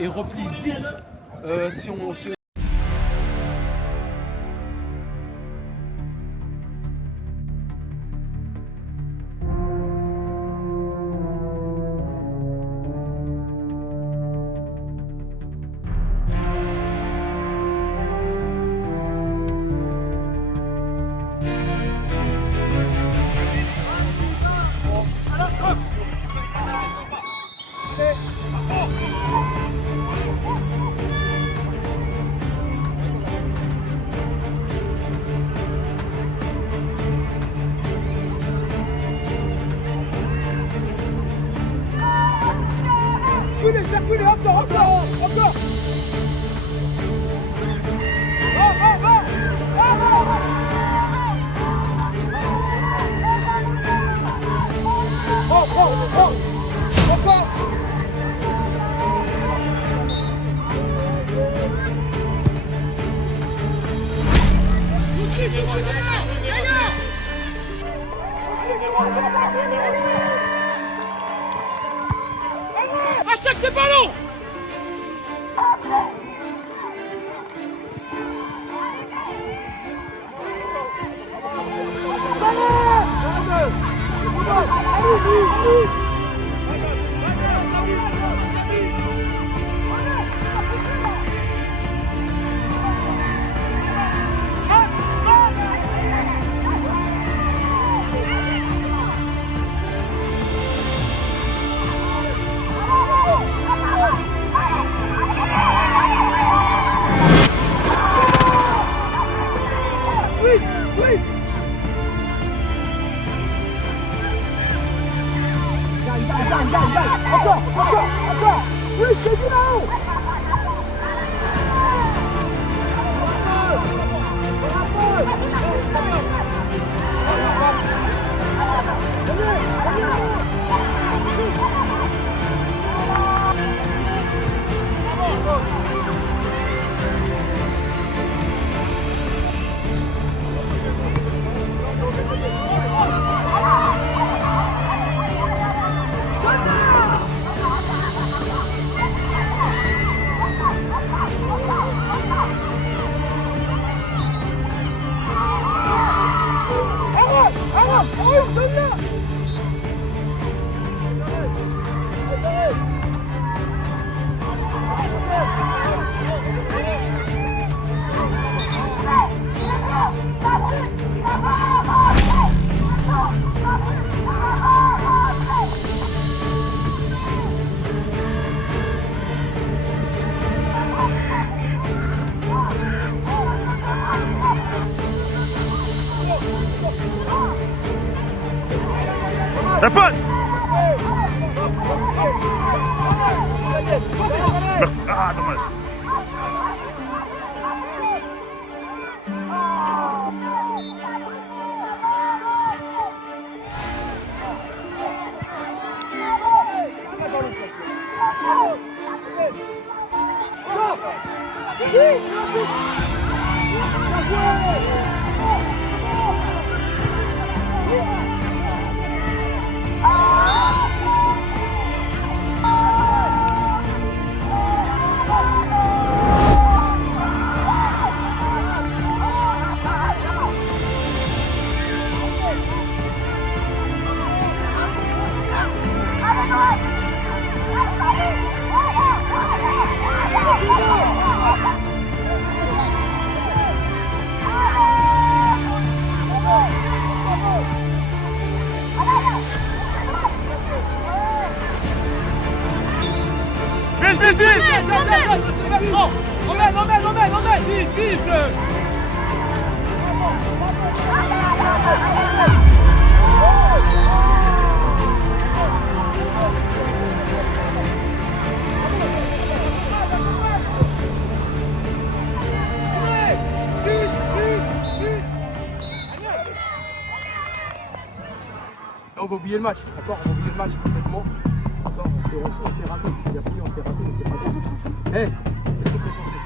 et replie vite si on... Circulez, encore! Achète ces ballons! Encore! Oui, c'est du là-haut! La passe! Merci. Ah, dommage. Vite, vite! On va oublier le match, d'accord? On va oublier le match complètement. D'accord? On s'est raté. Merci, on s'est raté, on s'est raté. Hé, est-ce qu'on peut changer?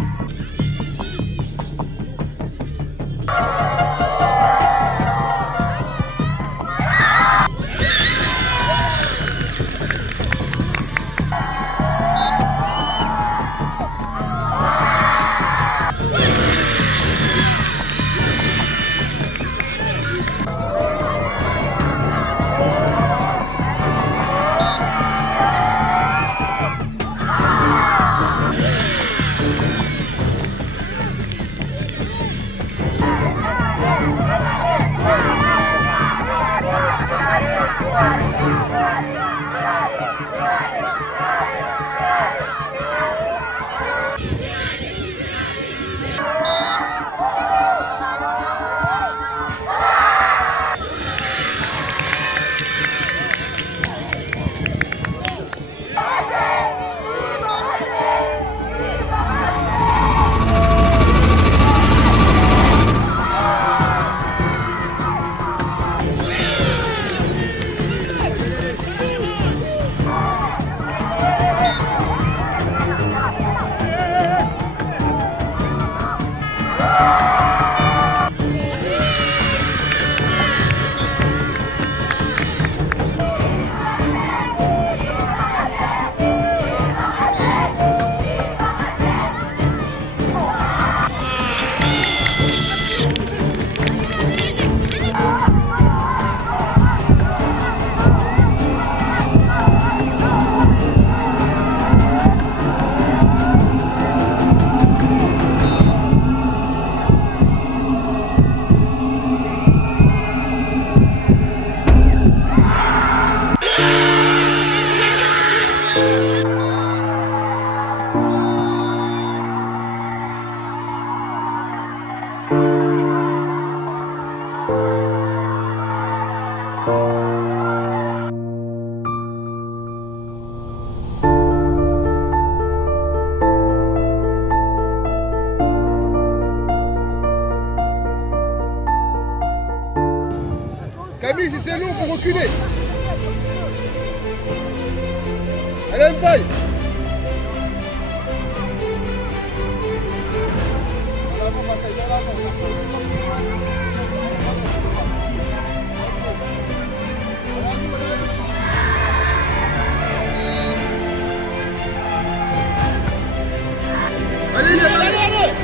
Camille, si c'est long, vous reculez. Allez, Mbaye. Allez, allez, allez.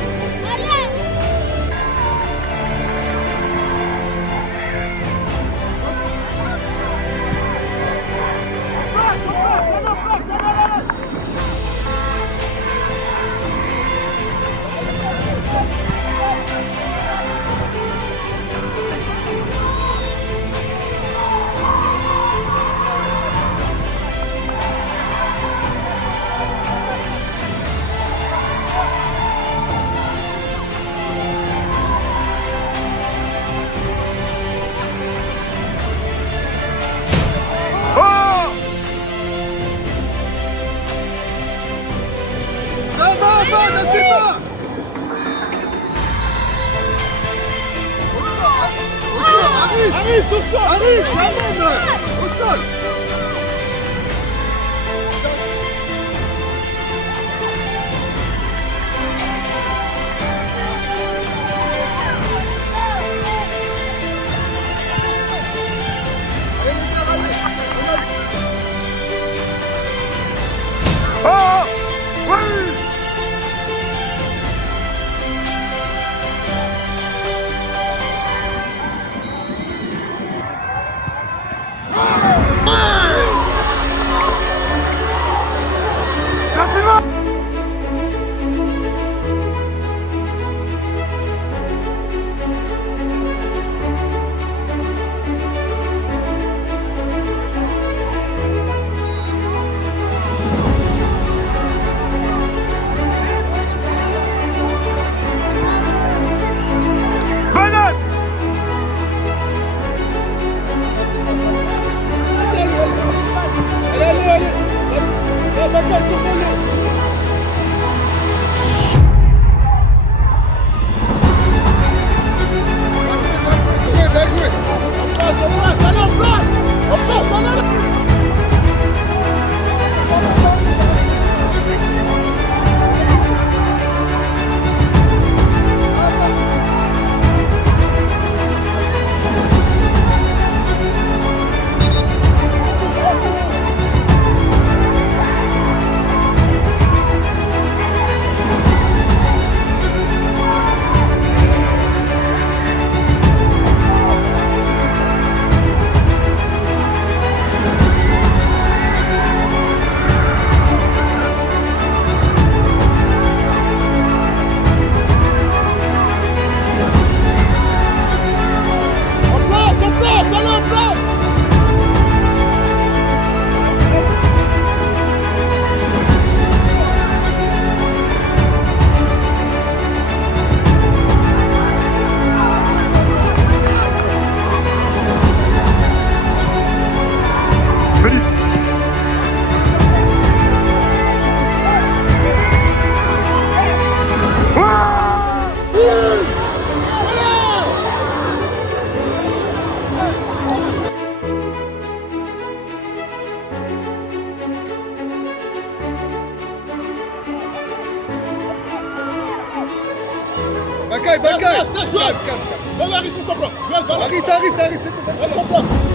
Bakay, Bakay. Reste, Calme, Joël. calme. Viens, Harry, s'il te plaît. Viens, viens. Harris, c'est bon. Reste en place.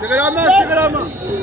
Serrez la main, serrez la main.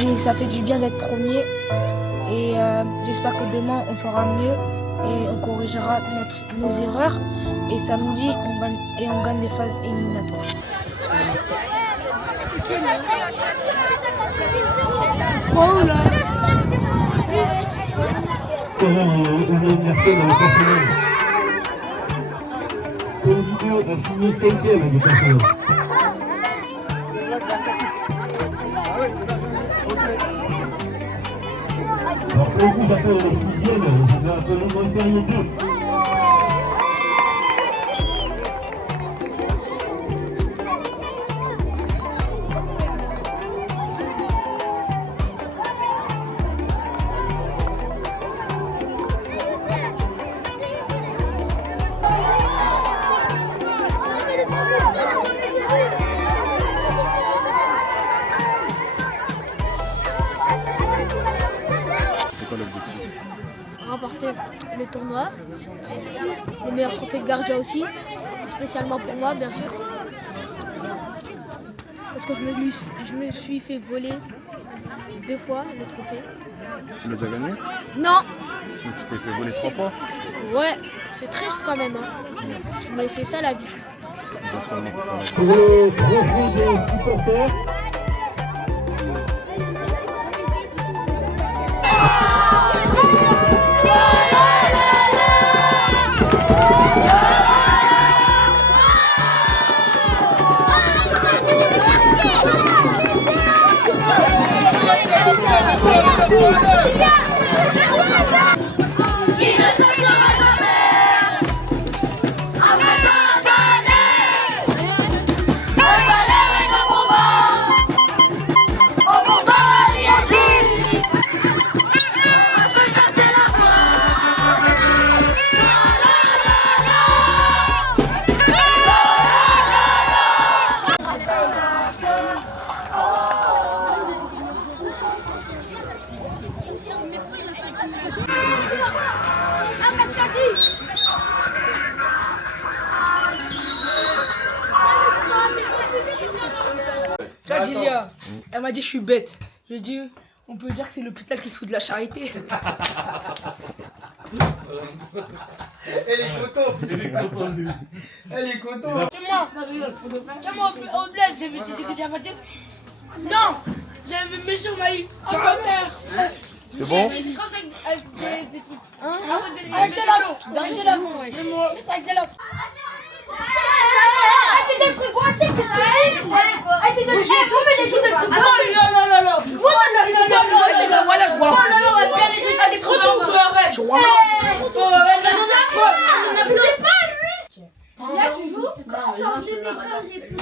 Et ça fait du bien d'être premier et j'espère que demain on fera mieux et on corrigera nos erreurs et samedi on gagne les phases éliminatoires. Une personne personnelle. Une vidéo a fini 5e du personnel. Alors pour le coup j'appelle le 6e, je vais appeler le période 2. Remporter le tournoi, le meilleur trophée de Gardia aussi, spécialement pour moi bien sûr. Parce que je me suis fait voler 2 fois le trophée. Tu l'as déjà gagné? Non. Donc tu t'es fait voler 3 fois? Ouais, c'est triste quand même, hein. Mais c'est ça la vie. Exactement, c'est ça. Pour le trophée des supporters. Tu vois, Dilia, elle m'a dit je suis bête. Je lui ai dit, on peut dire que c'est l'hôpital qui se fout de la charité. Elle est contente. Elle est contente. Tiens-moi au bled, j'ai vu si j'ai avancé. Non, j'avais vu monsieur m'a eu en terre. C'est bon? Avec de l'eau. Avec de l'eau. Avec de l'eau. Arrêtez d'être frigo, c'est que c'est. Arrêtez de frigo, mais les de frigo. Non. Voilà, je vois. Non, elle est trop tôt. Je vois. C'est pas lui. Là, tu joues quand ça en 2015 et plus.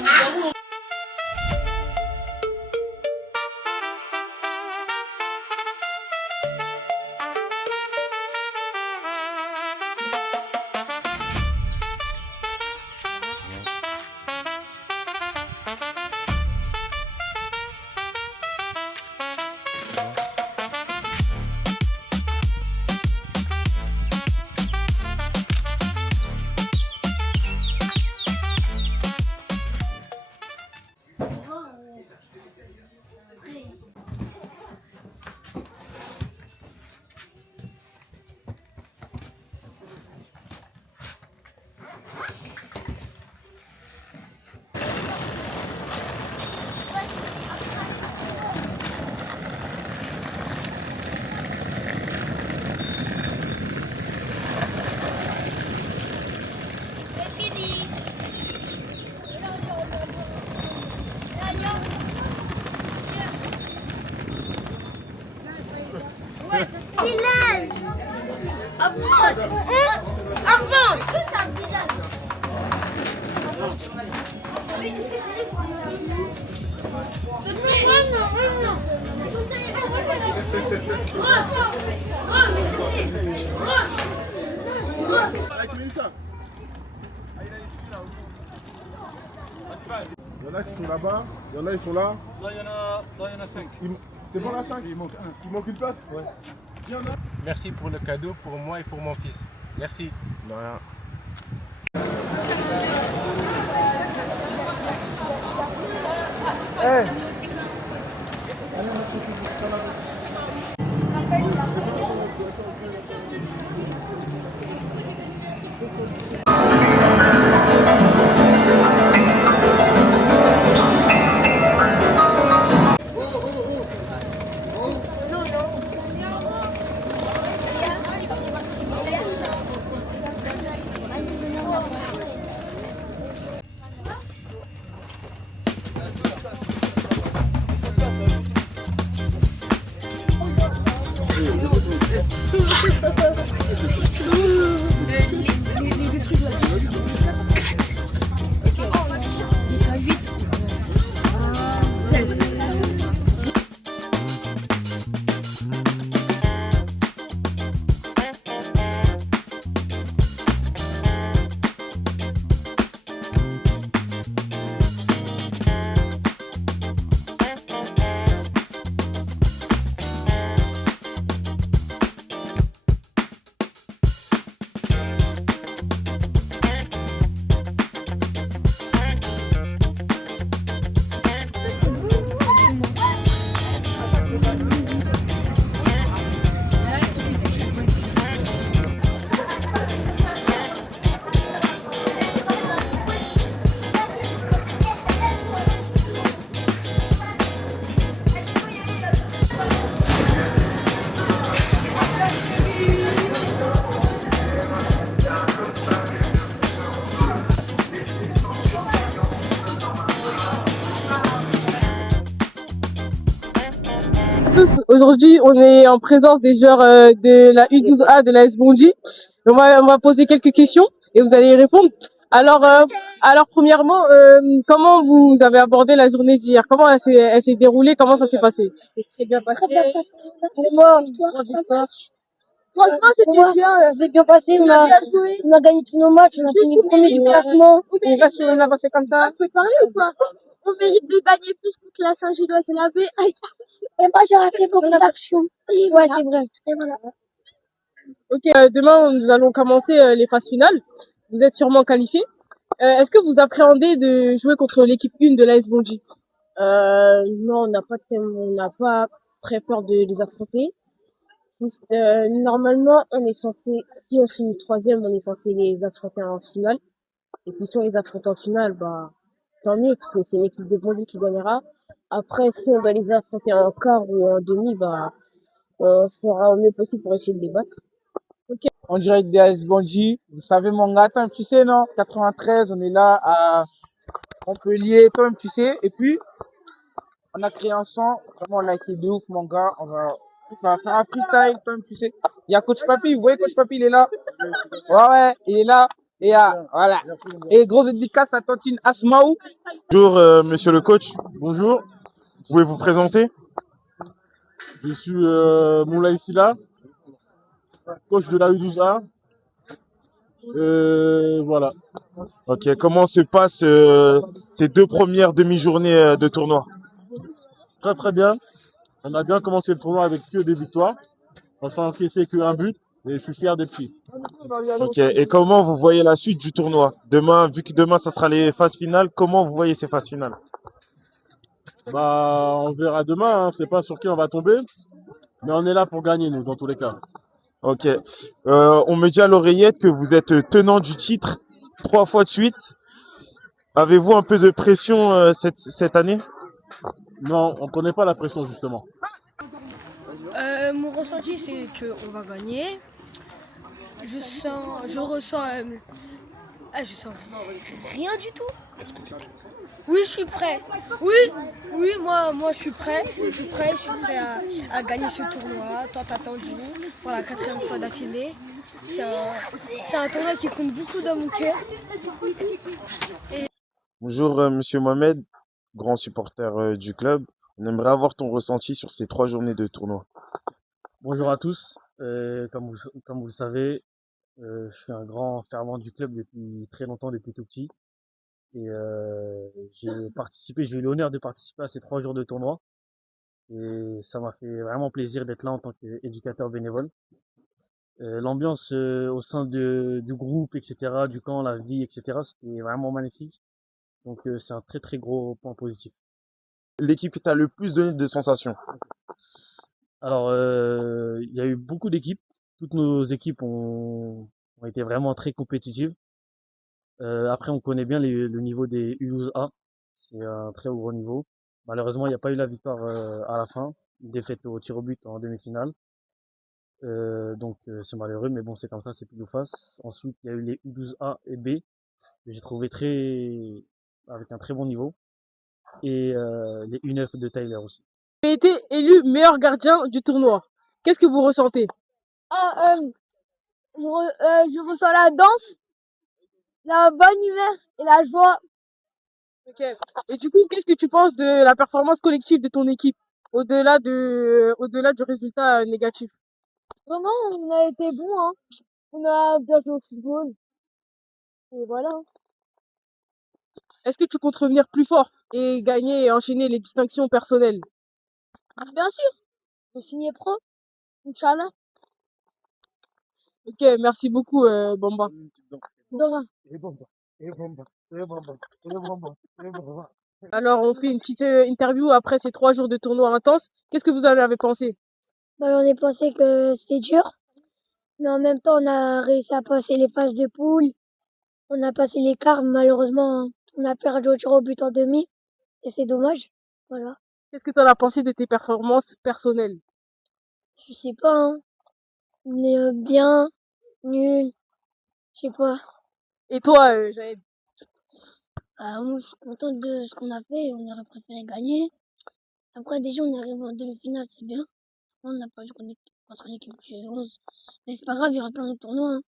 Il y en a qui sont là-bas, il y en a ils sont là. Là il y en a 5. C'est bon là 5? Il manque un. Il manque une place? Ouais. Merci pour le cadeau pour moi et pour mon fils. Merci. De rien. Aujourd'hui, on est en présence des joueurs de la U12A de l'AS Bondy. On va poser quelques questions et vous allez y répondre. Alors premièrement, comment vous avez abordé la journée d'hier? Comment elle s'est déroulée? Comment ça s'est passé? C'est très bien passé. Pour moi, franchement, c'était bien. C'est bien passé. On a gagné tous nos matchs. On a fini premier du classement. Et là, on a passé comme ça. On peut parler ou pas? On mérite de gagner plus contre la Saint-Gilloise et la B. Et moi, j'ai raté pour une action. Ouais, c'est vrai. Et voilà. Ok, demain, nous allons commencer les phases finales. Vous êtes sûrement qualifiés. Est-ce que vous appréhendez de jouer contre l'équipe 1 de l'AS Bondy? Non, on n'a pas très peur de les affronter. Juste, normalement, on est censé, si on finit troisième, on est censé les affronter en finale. Et puis si on les affronte en finale, bah, tant mieux, parce que c'est l'équipe de Bondy qui gagnera. Après, si on doit les affronter en quart ou en demi, bah, on fera au mieux possible pour essayer de les battre. Okay. En direct des AS Bondy, vous savez mon gars, toi, tu sais, non? 93, on est là à Montpellier, toi, tu sais. Et puis, on a créé un son, vraiment, on a été de ouf, mon gars. On va faire un freestyle, toi, tu sais. Il y a Coach Papy, vous voyez Coach Papy, il est là. Ouais, il est là. Et voilà. Et grosse dédicace à Tantine Asmaou. Bonjour, monsieur le coach. Bonjour. Vous pouvez vous présenter? Je suis Moulay Silla, coach de la U12A. Voilà. Ok, comment se passent ces deux premières demi-journées de tournoi? Très très bien. On a bien commencé le tournoi avec que des victoires. On s'est encaissé qu'un but et je suis fier des petits. Ok, et comment vous voyez la suite du tournoi? Demain, vu que demain ça sera les phases finales, comment vous voyez ces phases finales? Bah, on verra demain, hein. C'est pas sur qui on va tomber, mais on est là pour gagner, nous, dans tous les cas. Ok. On me dit à l'oreillette que vous êtes tenant du titre 3 fois de suite. Avez-vous un peu de pression cette année? Non, on connaît pas la pression, justement. Mon ressenti, c'est qu'on va gagner. Je ressens rien du tout. Oui, je suis prêt. Oui, moi je suis prêt. Je suis prêt à gagner ce tournoi tant attendu pour la 4e fois d'affilée. C'est un tournoi qui compte beaucoup dans mon cœur. Bonjour, monsieur Mohamed, grand supporter du club. On aimerait avoir ton ressenti sur ces 3 journées de tournoi. Bonjour à tous. Comme vous le savez, je suis un grand fervent du club depuis très longtemps, depuis tout petit. Et j'ai eu l'honneur de participer à ces 3 jours de tournoi. Et ça m'a fait vraiment plaisir d'être là en tant qu'éducateur bénévole. L'ambiance au sein du groupe, etc., du camp, la vie, etc., c'était vraiment magnifique. Donc c'est un très très gros point positif. L'équipe qui t'a le plus donné de sensations? Alors, il y a eu beaucoup d'équipes. Toutes nos équipes ont été vraiment très compétitives. Après, on connaît bien le niveau des U12A. C'est un très haut niveau. Malheureusement, il n'y a pas eu la victoire à la fin. Une défaite au tir au but en demi-finale. Donc, c'est malheureux, mais bon, c'est comme ça, c'est pile ou face. Ensuite, il y a eu les U12A et B, que j'ai trouvé avec un très bon niveau. Et les U9 de Tyler aussi. Vous avez été élu meilleur gardien du tournoi. Qu'est-ce que vous ressentez? Je ressens la danse, la bonne humeur et la joie. Ok. Et du coup, qu'est-ce que tu penses de la performance collective de ton équipe, au-delà du résultat négatif? Vraiment, on a été bons, hein. On a bien joué au football. Et voilà. Est-ce que tu comptes revenir plus fort et gagner et enchaîner les distinctions personnelles? Bien sûr, je signé pro, Inch'Allah. Ok, merci beaucoup, Bamba. Alors, on fait une petite interview après ces 3 jours de tournoi intense. Qu'est-ce que vous en avez pensé? On a pensé que c'était dur, mais en même temps, on a réussi à passer les phases de poule. On a passé les quarts, malheureusement, on a perdu au tir au but en demi, et c'est dommage. Voilà. Qu'est-ce que tu en as pensé de tes performances personnelles? Je sais pas, hein. On est bien, nul, je sais pas. Et toi, Jaëd? Moi, je suis contente de ce qu'on a fait, on aurait préféré gagner. Après, déjà, on arrive en demi-finale, c'est bien. On n'a pas joué contre l'équipe du 11. Mais c'est pas grave, il y aura plein de tournois, hein.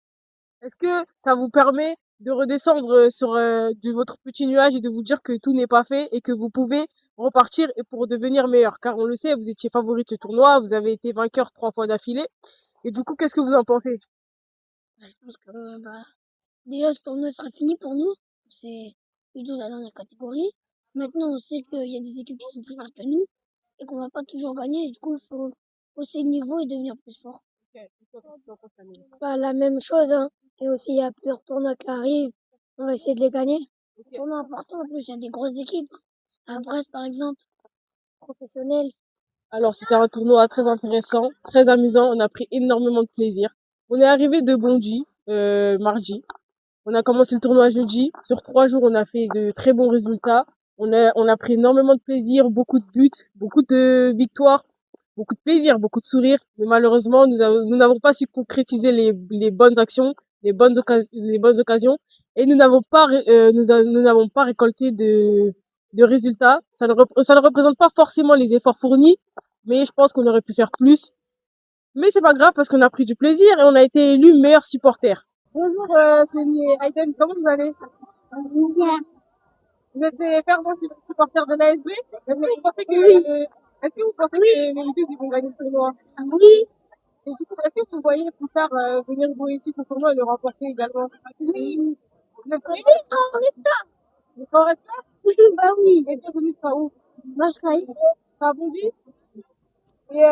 Est-ce que ça vous permet de redescendre de votre petit nuage et de vous dire que tout n'est pas fait et que vous pouvez repartir et pour devenir meilleur? Car on le sait, vous étiez favori de ce tournoi, vous avez été vainqueur 3 fois d'affilée. Et du coup, qu'est-ce que vous en pensez? Je pense que déjà, ce tournoi sera fini pour nous. C'est U12 à la dernière catégorie. Maintenant, on sait qu'il y a des équipes qui sont plus fortes que nous et qu'on va pas toujours gagner. Et du coup, il faut hausser le niveau et devenir plus fort. La même chose, hein. Et aussi, il y a plusieurs tournois qui arrivent. On va essayer de les gagner. Tournoi important, en plus, il y a des grosses équipes. À Brest, par exemple, professionnels. Alors, c'était un tournoi très intéressant, très amusant. On a pris énormément de plaisir. On est arrivé de Bondy, mardi. On a commencé le tournoi jeudi. Sur 3 jours, on a fait de très bons résultats. On a pris énormément de plaisir, beaucoup de buts, beaucoup de victoires, beaucoup de plaisir, beaucoup de sourires. Mais malheureusement, nous n'avons pas su concrétiser les bonnes actions, les bonnes occasions. Et nous n'avons pas récolté de résultats. Ça ne représente pas forcément les efforts fournis, mais je pense qu'on aurait pu faire plus. Mais c'est pas grave parce qu'on a pris du plaisir et on a été élu meilleur supporter. Bonjour, Céline et Aiden, comment vous allez? Bien. Vous êtes des fervents supporters de l'ASB? Est-ce que vous pensez que les Lions ils vont gagner le tournoi? Oui. Et du coup, est-ce que vous voyez plus tard venir jouer ici au tournoi et le remporter également? Oui. Vous êtes prêts? Oui, on reste là. Vous serez en reste là? Bah oui. Et vous serez où? Moi, je serai ici. Ça a bondi? Et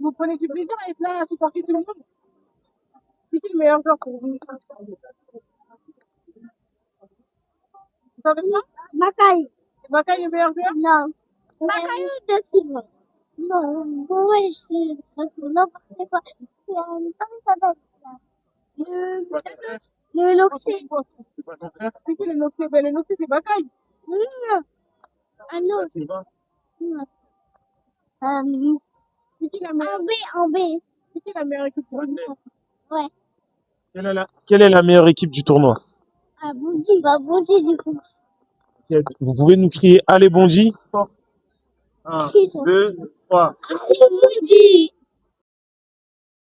vous prenez du plaisir à être là à supporter tout le monde? C'est qui le meilleur joueur pour vous? Vous savez pas? Macaille. C'est Macaille le meilleur joueur? Non. Macaille ou Delphine? Non. Bon, ouais, n'importe quoi. Comment il s'appelle? Le Loxé. C'est qui le Loxé? Ben, le Loxé, c'est Macaille. Ah non. C'est pas. C'est qui la meilleure? En B. C'est qui la meilleure équipe pour vous? Ouais. Quelle est la meilleure équipe du tournoi? Ah, Bondy. Bah, Bondy, du coup. Vous pouvez nous crier allez Bondy? 1, 2, 3. Allez, Bondy!